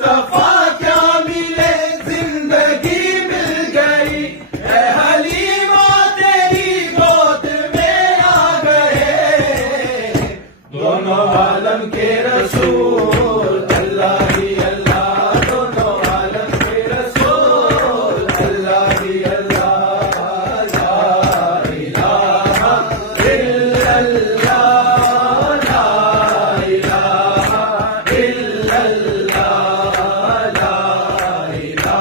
مصطفیٰ کیا ملے زندگی مل گئی، اے حلیمہ تیری گود میں آ گئے، دونوں عالم کے رسول اللہ ہی اللہ، دونوں عالم کے رسول اللہ ہی اللہ، لا الہ الا اللہ، لا الہ الا اللہ، لا الہ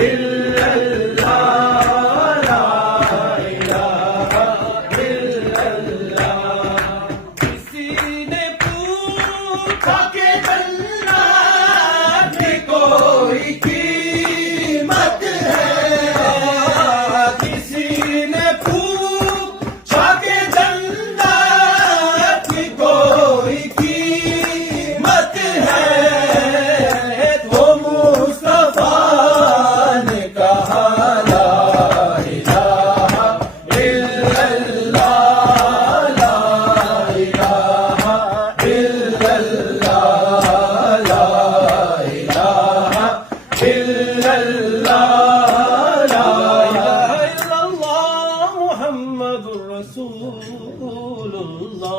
الا اللہ، لا الہ الا اللہ۔ کسی نے پوچھا کہ جنت کی کوئی قیمت ہے، کسی نے پوچھا کہ جنت کی کوئی قیمت ہے، تو مصطفیٰ نے کہا لا الہ الا اللہ، لا الہ الا اللہ، لا الہ الا اللہ، لا الہ الا اللہ محمد رسول اللہ۔